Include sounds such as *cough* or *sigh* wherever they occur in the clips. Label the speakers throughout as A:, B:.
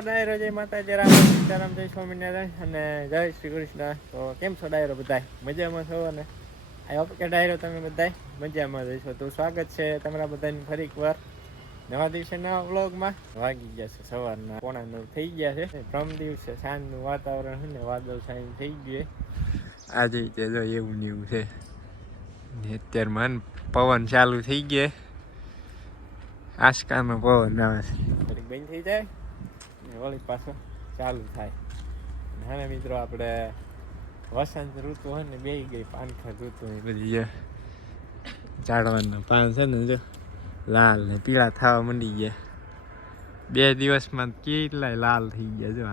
A: ડાયરો, જય માતાજી રામ સીતારામ, જય સ્વામિનારાયણ અને જય શ્રી કૃષ્ણ. તો કેમ છો ડાયરો બધાય? મજામાં છો ને? આઈ હોપ કે ડાયરો તમે બધાય? મજામાં જઈશો તો સ્વાગત છે તમારા બધાની ફરી એકવાર નવા દિવસે, નવા વ્લોગમાં. વાગી ગયા છે સવારના, પોણા નવ થઈ ગયા છે. પ્રમ દિવસે સાંજનું વાતાવરણ છે ને, વાદળ સાંજ થઈ ગયું આજે જો એવું ને એવું છે. ને અત્યારમાં પવન ચાલુ થઈ ગયે આસકાનો પવન આવે છે. બંધ થઈ જાય. વળી પાછો ચાલુ થાય. નાના મિત્રો, આપણે વસંત ઋતુ હોય ને બે ગઈ, પાનખર ઋતુ એ બધી જે ઝાડવાના પાન છે ને જો, લાલ ને પીળા થવા માંડી ગયા. બે દિવસમાં કેટલાય લાલ થઈ ગયા જો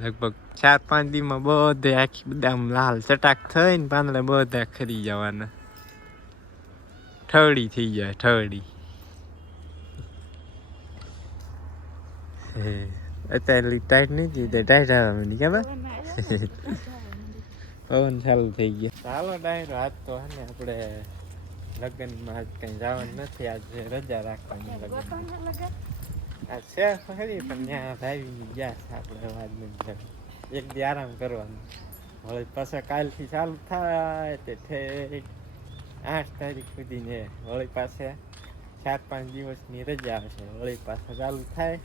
A: લગભગ ચાર પાંચ દિવસમાં બધે આખી બધા લાલ ચટાક થઈને પાંદડા બધા ખરી જવાના. ઠવડી થઈ જાય ઠળી અત્યારે ટાઈટ નહીં થઈ તો ટાઈટ આવવા માંડી કેમ ચાલુ થઈ ગયા. ચાલો ડાયરો, આજ તો હે ને આપણે લગ્નમાં આજ કઈ જવાનું નથી, આજે રજા રાખવાની લગ્ન આ છે ખરી પણ ત્યાં ભાઈ ગયા છે આપણે વાત નથી એક દી આરામ કરવાનું. હવે પાછા કાલથી ચાલુ થાય તે ઠેક આઠ તારીખ સુધીને વળી પાસે ચાર પાંચ દિવસની રજા આવશે વળી પાછા ચાલુ થાય.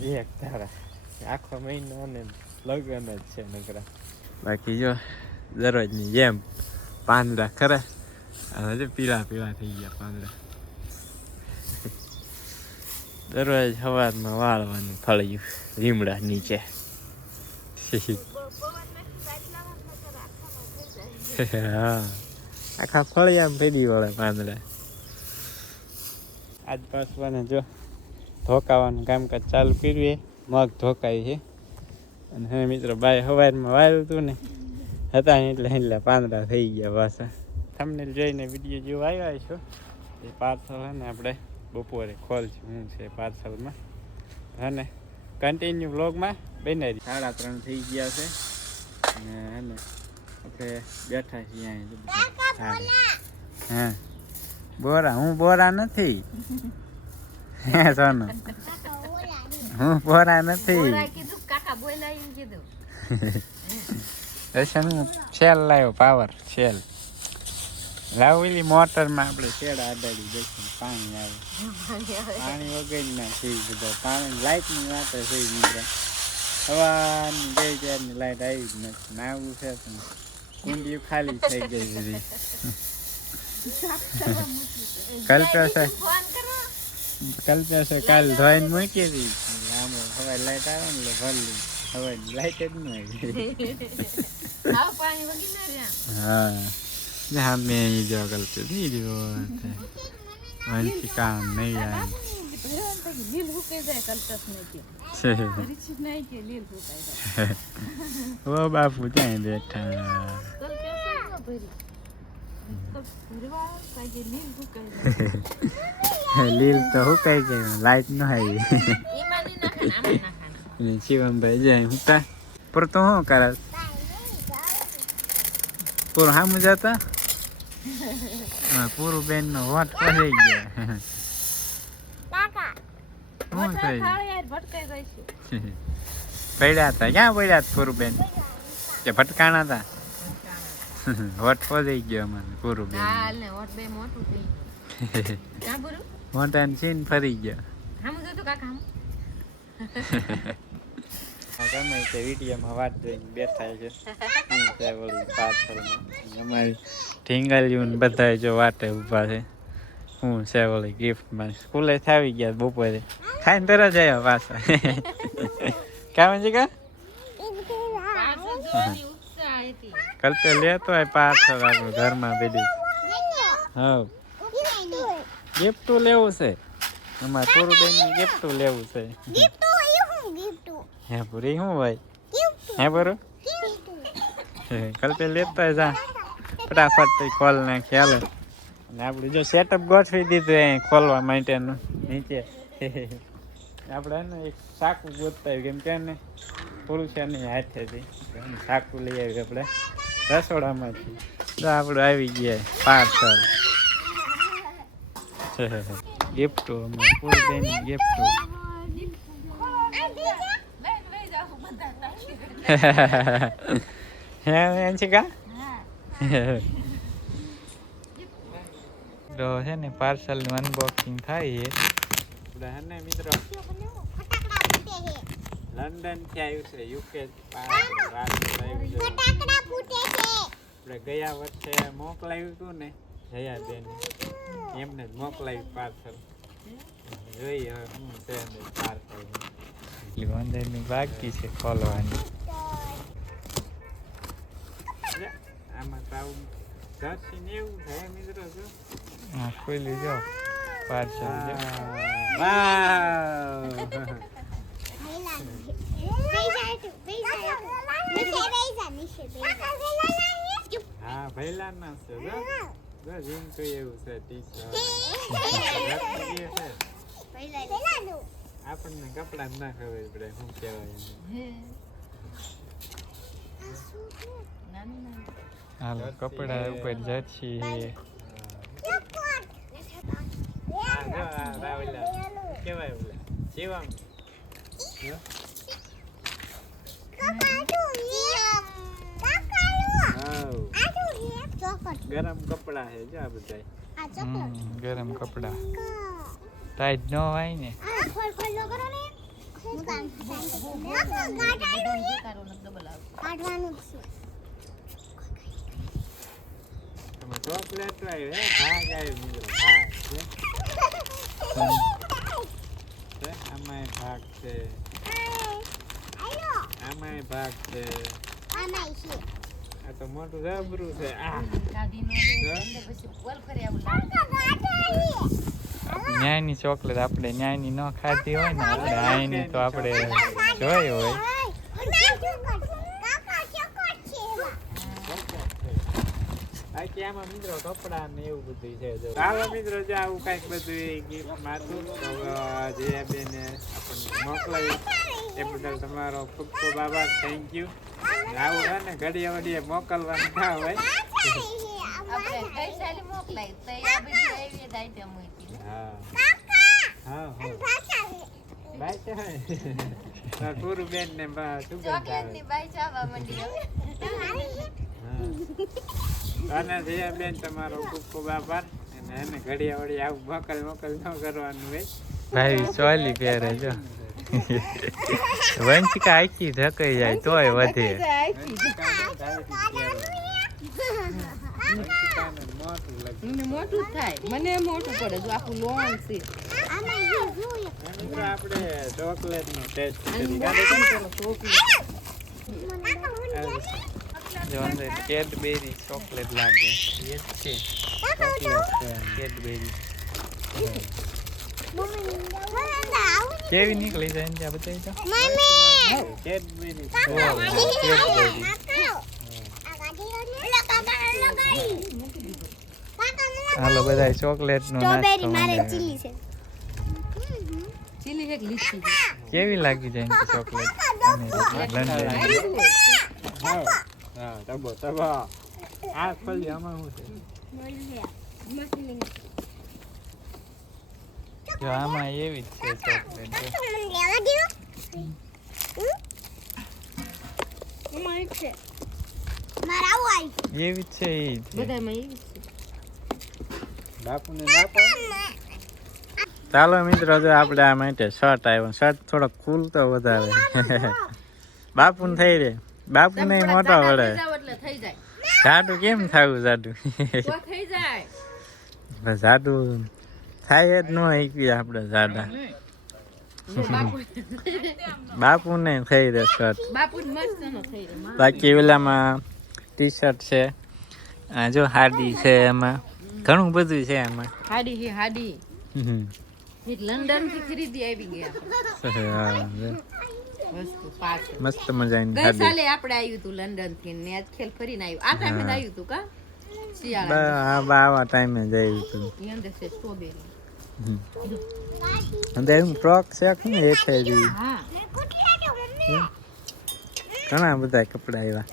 A: એક તારા આખો મહિનો અને લગ્ન જ છે નકરા. બાકી જો દરરોજની જેમ પાંદડા ખરા હવે જો પીળા પીળા થઈ ગયા પાંદડા. દરરોજ સવારમાં વાળવાનું ફળિયું લીમડા નીચે. હા. આખા ફળિયામાં ફેરી વળે પાંદડા. આજ પાછવાને જો. ધોકાવાનું કામકાજ ચાલુ કર્યું મગ ધોકાય છે. અને હવે મિત્રો બાય સવારમાં વાયું હતું ને હતા એટલે એટલે પાંદડા થઈ ગયા પાછા. તમને જોઈને વીડિયો જેવો આવ્યા છો એ પાર્સલ ને આપણે બપોરે ખોલશું હું છે પાર્સલમાં. અને કન્ટિન્યુ બ્લોગમાં બનાવી. સાડા ત્રણ થઈ ગયા છે. અને અને આપણે બેઠા છીએ અહીં. હા. બોરા હું બોરા નથી. હે સોનુ. હું બોરા નથી. દર્શન હું લાવ્યો પાવર શેલ. લાવેલી મોટરમાં આપણે શેડ આડાડી દઈશું પાણી આવે. પાણી વગર ના થઈ બધા પાણી લાઇટની વાત થઈ મિત્રો. સવારની બે ચારની લાઇટ આવી જ નથી. નાવું છે પણ કુંડીઓ ખાલી થઈ ગઈ બધી કલ્પ્યો છે
B: ફોન કરો.
A: કાલ કલ્પેશ કાલ ધોઈને મૂકી હતી. આમ હવે લાઈટ આવે ને લે ભરલી. હવે લાઈટ જ ન હા. હા
B: મેં જો કલ્પેશ એ જો કામ નહીં આવે.
A: ઓ બાપુ ત્યાં બેઠા?
B: લીલ
A: તો હું કઈ ગઈ લાઈટ ન
B: નાખવાના
A: અને શિવમભાઈ જાય હું તા પર તો શું કરે? પૂરું હા મજાતા પૂરું બેન નો વોટ ફસાઈ ગયા. શું થઈ પડ્યા હતા, ક્યાં પડ્યા પૂરું બેન? કે ભટકાણા હતા? *laughs* વટ ફસાઈ ગયો અમારે પૂરું બેન.
B: હાલ ને વટ બે મોટું થઈ ગયું. પૂરું
A: મોટા સીન ફરી ગયા.
B: હામું જોતું કાકા હામું *laughs*
A: ગમે તે વિડીયોમાં વાત જોઈને બેઠા છે. પાછળમાં. અમારી ને બધા જો વાટે ઊભા છે. હું છે વળી ગિફ્ટમાં સ્કૂલે આવી ગયા બપોરે. ખાઈને તરત જાય પાછા. કામ છે કા
B: પાછળ જોવાની ઉત્સાહ હતી
A: કલ્પે લેતો હોય પાછળ આપણું ઘરમાં બેડી હા ગિફ્ટું લેવું છે. અમારે પૂરું બેન ગિફ્ટું લેવું છે. હે પૂરી શું ભાઈ હે બરો કલ્પે લેતા જા. ફટાફટ તો ખોલ નાખી, હાલો. અને આપણે જો સેટઅપ ગોઠવી દીધું અહીં ખોલવા માટેનું, નીચે. આપણે ને એક સાકું ગોતતા આવ્યું કેમ કે ને પુરુષોની હાથેથી. સાકું લઈ આવ્યું આપણે રસોડામાંથી. તો આપણું આવી ગયા પાર્સલ. ગિફ્ટો અમે પૂરી બેન ગિફ્ટો હે અંશિકા મિત્રો છે ને પાર્સલનું અનબોક્સિંગ થાય છે. ને મિત્રો? લંડનથી આવ્યું છે યુકે આપણે ગયા વર્ષે મોકલાવ્યું હતું ને જયા બેન એમને જ મોકલાવ્યું પાર્સલ. જોઈએ હવે શું છે ને પાર્સલ. એટલી અંદરની બાકી છે ખોલવાની. આમાં તો આવું ઘસી ને એવું થાય મિત્રો જો. હા ખોલી જો. પાર્સલ જો. વાવ હા ભૈલા ના છે જો. તો એવું છે ટીચર આપણને કપડા ના ખબર પડે શું કહેવાય હાલો કપડા ઉપર જર્સી. હા. જો આ રાવલા. કેવાય ઓલા? શિવમ જો. ગરમ કપડા છે જો આ બધા ગરમ કપડા. ટાઈટ ન હોય ને.
B: બધાને જકારો ને. ડબલ આવે
C: કાઢવાનું છે?
A: તમે ચોકલેટ આવ્યો હે ભાગ આવ્યો મિત્રો ભાગ છે. આમાં આમાંય ભાગ છે. આમાંય ભાગ છે.
C: આનાય છે.
A: આ તો મોટું જબરું છે. આ. ન્યાયની ચોકલેટ આપણે ન્યાયની ન ખાધી હોય ને આપણે આઈની તો આપણે જોઈ હોય. બાકી આમાં મિત્રો કપડા ને એવું બધું છે જો. હાલો મિત્રો જો આવું કંઈક બધું ગિફ્ટ માતું તો જે બેને આપણને મોકલાવ્યું એ બદલ તમારો ખૂબ ખૂબ આભાર. થેન્ક યુ આવું ને ઘડીએ મોકલવાનું ના હોય. બેન તમારો ખૂબ ખૂબ આભાર. અને ઘડિયા વળી આવું મોકલ મોકલ ન કરવાનું હોય. ભાઈ, સોલી પહેરે જો. વંશિકા આખી ઢકાઈ જાય તોય વધે
B: મોટું થાય મને મોટું પડે જો આખું લોન છે
A: આપણે ચોકલેટ નો ટેસ્ટ કરી કેડબેરી ચોકલેટ લાગે એ છે ચોકલેટ છે કેડબેરી કેવી નીકળી જાય ને બતાવી તો કેડબેરી કેડબેરી હાલો બધા ચોકલેટનું.
B: ચીલી લીચી
A: કેવી લાગી જાય ચોકલેટ? હા તબો તબો આ ખોલી આમાં શું છે? જો આમાં એવી જ છે ચોકલેટ એવી જ છે. એ બાપુ ચાલો મિત્રો જો આપણે આ માટે શર્ટ આવ્યો શર્ટ થોડો ખુલતો વધારે. *laughs* બાપુને થઈ રે. બાપુ ને મોટો
B: જાય.
A: જાડું કેમ થયું જાડું?
B: થઈ જાય.
A: બસ જાડું થાય જ ન શીખવી આપણે જાડા.
B: બાપુ
A: ને થઈ રહે શર્ટ. બાકી ઓલામાં ટી શર્ટ છે. આ જો હાડી છે એમાં. ઘણું બધું છે એમાં.
B: હાડી છે હાડી. લંડનથી ખરીદી આવી ગયા
A: મસ્ત મજાની
B: ગઈ સાલે આપણે આવ્યું હતું લંડનથી ને આજ ખેલ ફરીને આવ્યું આ ટાઈમે આવ્યું હતું કા? શિયાળા
A: બા આવા ટાઈમે જ હતું
B: તું. સ્ટ્રોબેરી
A: એમ ફ્રોક છે ને એ થઈ
B: ગયું.
A: ઘણા બધા કપડા આવ્યા.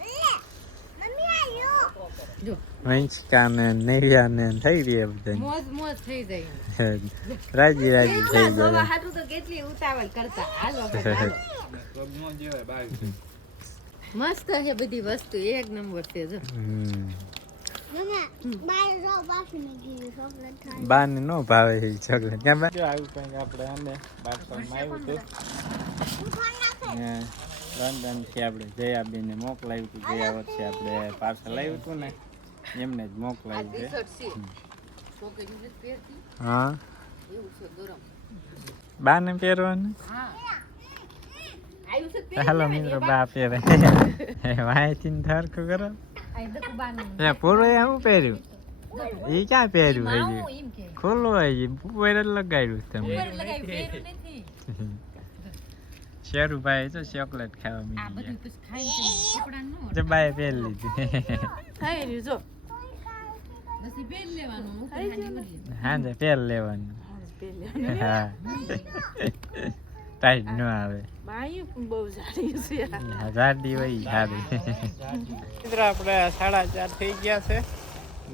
A: વંશિકા ને નૈયા ને થઈ ગયા બધા
B: મોજ મોજ થઈ જાય.
A: રાજી રાજી થઈ જાય
B: હાટું તો કેટલી ઉતાવળ કરતા. હાલો મસ્ત છે બધી વસ્તુ એક નંબર છે જો.
C: ખાય
A: બાને નો ભાવે એ ચોકલેટ ક્યાં બા? આવ્યું કંઈક આપણે આને બારસોમાં આવ્યું હતું ને લંડનથી આપણે જયાબેનને મોકલાવ્યું હતું ગયા વર્ષે આપણે પાર્સલ આવ્યું હતું ને એમને જ મોકલાવ્યું છે. હા. બાને પહેરવાનું?
B: હા. આવ્યું છે તે
A: ચાલો મિત્રો બા પહેરે. વાંચી ને કરો. એ પૂરું એ શું પહેર્યું? એ ક્યાં પહેર્યું ખુલ્લું હોય છે ઉપર જ લગાવ્યું છે તમે. શેરુભાઈ તો ચોકલેટ ખાવા
B: નો
A: ગયા બાએ પહેરી લીધી.
B: ખાઈ રહ્યું જો. હાજી
A: હા પહેર લેવાનું. હા ટાઈટ ન આવે.
B: બહુ સારી છે.
A: જાડી હોય સારી મિત્રો આપણે સાડા ચાર થઈ ગયા છે.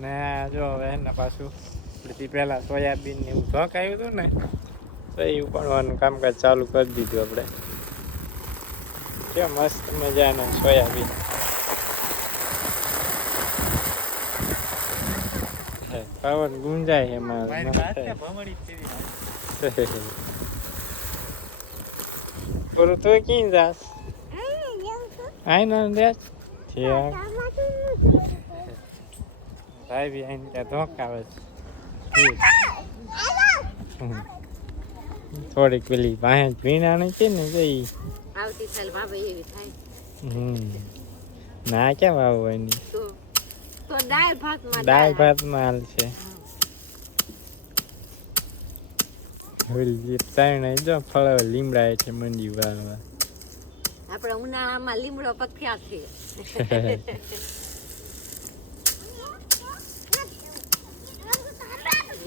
A: ને જો હવે એના પાછું બધી પહેલાં સોયાબીન ને એવું ધોક આવ્યું હતું ને તો એ ઉપાડવાનું કામકાજ ચાલુ કરી દીધું આપણે. કે મસ્ત મજાનું સોયાબીન. પવન ગુંજાય એમાં. *laughs* મસ્ત. tu quinzas. ભાઈ બી આઈને ત્યાં ધોકા આવે છે ઠીક. હમ. થોડીક પેલી વાહે ભીણાણી છે ને જઈ
B: આવતી સાલ ભાભી એવી થાય
A: હમ ના ક્યાં વાવવાની
B: તો દાળ ભાતમાં
A: દાળ ભાતમાં હાલ છે ઓલી ત્રણ જો ફળાવે લીમડા છે મંડી વાળવા.
B: આપણે ઉનાળામાં લીમડો પથ્યા છે.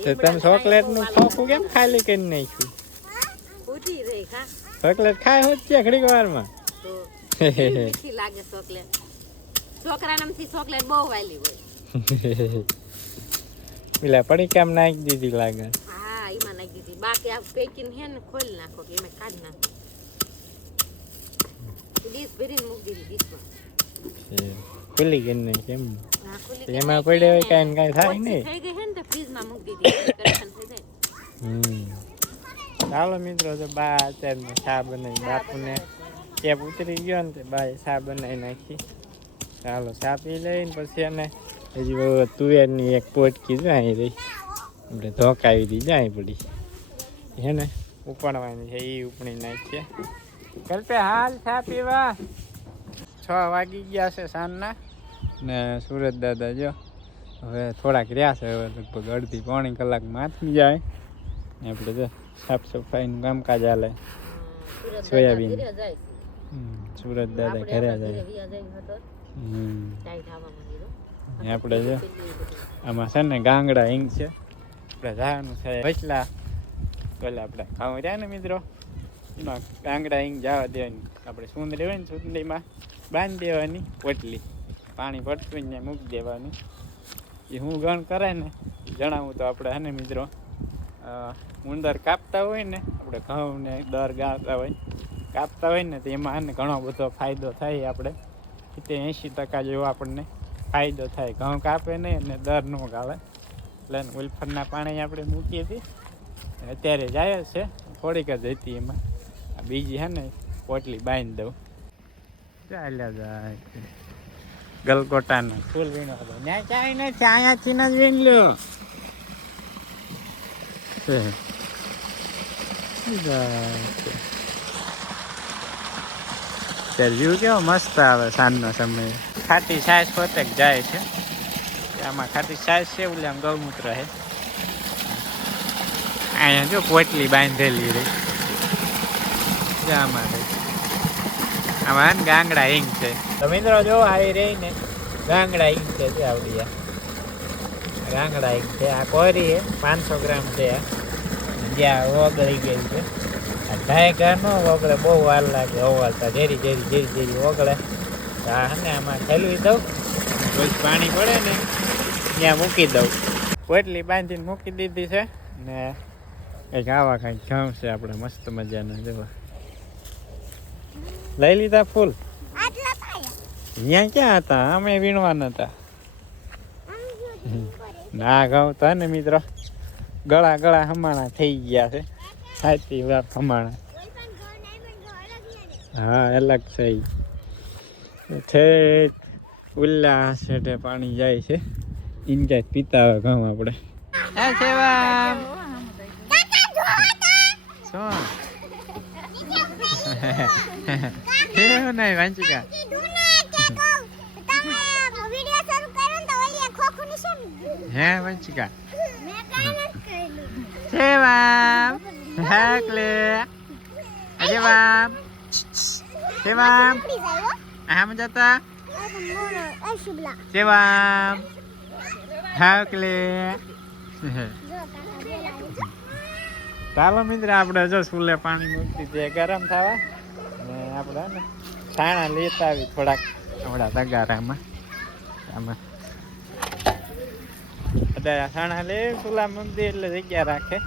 A: તો તમે ચોકલેટનું ખોખું કેમ ખાલી કરી નાખ્યું?
B: ઉઠી રહી ખા
A: ચોકલેટ ખાય હોત છે ઘડીક વારમાં.
B: મીઠી લાગે ચોકલેટ? છોકરાને થી ચોકલેટ બહુ વાલી હોય. *laughs*
A: પેલા પડી કામ નાખી દીધી લાગે.
B: બાકી આ પેકિંગ હે ને ખોલી નાખો કે એમાં કાઢી નાખો. ડીશ ભરીને મૂકી દીધી ડીશમાં.
A: એમ
B: હા, ખુલ્લી
A: તો એમાં પડ્યો હોય
B: ને
A: કાંઈ ને કાંઈ થાય નહીં?
B: થઈ ગઈ હે ને તો ફ્રીજમાં મૂકી દીધી.
A: હમ. ચાલો મિત્રો તો બા અત્યારે ચા બનાવી. બાપુને કેપ ઉતરી ગયો ને તે બાએ ચા બનાવી નાખી. ચાલો ચા પી લઈને પછી એને હજી તુવેરની એક પોટકી જાય રહી. આપણે ધોકાવી દી જાય પડી. હે ને? ઉપાડવાની છે એ ઉપણી નાખીએ. કલ્પે હાલ ચા પીવા. છ વાગી ગયા છે સાંજના. ને સુરત દાદા જો હવે થોડાક રહ્યા છે હવે લગભગ અડધી પોણી કલાકમાં હાથમી જાય. ને આપણે જો સાફ સફાઈનું કામકાજ હાલે. સોયાબીન.
B: દાદા ઘરે જાય છે.
A: હમ, સુરત દાદા ઘરે જાય. આપણે જો આમાં છે ને ગાંગડા હિંગ છે. આપણે જવાનું છે વચલા પેલા આપણે ઘઉં રહ્યા ને મિત્રો. એમાં કાંગડા અહીં જવા દેવાની. આપણે સુંદરી હોય ને સુંદરીમાં બાંધી દેવાની પોટલી. પાણી ભરતું ને મૂકી દેવાની. એ હું ગણ કરે ને જણાવું તો આપણે હે ને મિત્રો. ઉંદર કાપતા હોય ને, આપણે ઘઉં ને દર ગાળતા હોય, કાપતા હોય ને તો એમાં ને ઘણો બધો ફાયદો થાય આપણે. સિત્તેર એંશી ટકા જેવો આપણને ફાયદો થાય. ઘઉં કાપે નહીં અને દર ન ગાવે એટલે ઉલ્ફરના પાણી આપણે મૂકીએ હતી અત્યારે જાય છે. થોડીક જ હતી એમાં. બીજી હે ને, પોટલી બાંધી દઉં. ચાલ્યા જાય. ગલગોટાના. ફૂલ વીણો હતો. ત્યાં ક્યાંય નથી અહીંયાથી જ વીણ લ્યો છે. છે. કેવો મસ્ત આવે સાંજનો સમય. ખાટી સાસ પોતે જાય છે. આમાં ખાટી સાસ છે, ઓલે આમ ગૌમૂત્ર છે. અહીંયા જો પોટલી બાંધેલી રહી. જામાં રહી આમાં ગાંગડા હિંગ છે. તો મિત્રો જો આવી રહી ગાંગડા હિંગ છે જે આવડી ગાંગડા હિંગ છે. આ કોરી છે, પાંચસો ગ્રામ છે જ્યાં ઓગળી ગઈ છે. આ ઢાયકા ન ઓગળે બહુ વાર લાગે ઓગળતા ઝેરી ઝેરી ઝેરી ઝેરી ઓગળે હે ને આમાં ખેલવી દઉં. રોજ પાણી પડે ને, ત્યાં મૂકી દઉં. પોટલી બાંધીને મૂકી દીધી છે ને કંઈક આવા કંઈક ઘઉં છે આપણે મસ્ત મજાના, જોવા. લઈ લીધા ફૂલ? અહીંયા ક્યાં હતા? અમે વીણવાના હતા. ના તો ને મિત્રો. ગળા ગળા હમાણા થઈ ગયા છે. સાચી વાત, હમાણા. હા, અલગ છે ઈ. ઉલ્લા છેટે પાણી જાય છે. ઇન્જાય પીતા હોય ઘઉં આપણે. શું એવું નહીં વાંચિકા હે વાંચિકા
C: મેં કાંઈ નથી કરેલું.
A: સેવા હાકલે સેવા
C: ઉપડી જાય હો.
A: આમ જતા
C: શુભલા.
A: સેવા હાકલે
C: છે.
A: ચાલો મિત્ર, આપણે જો સ્કૂલે પાણી મૂકતી તે ગરમ થવા. ને આપણે ને છાણા લેતા આવી થોડાક હમણાં તગારામાં. આમાં બધા છાણા લે, ચૂલા મૂકી એટલે જગ્યા રાખે.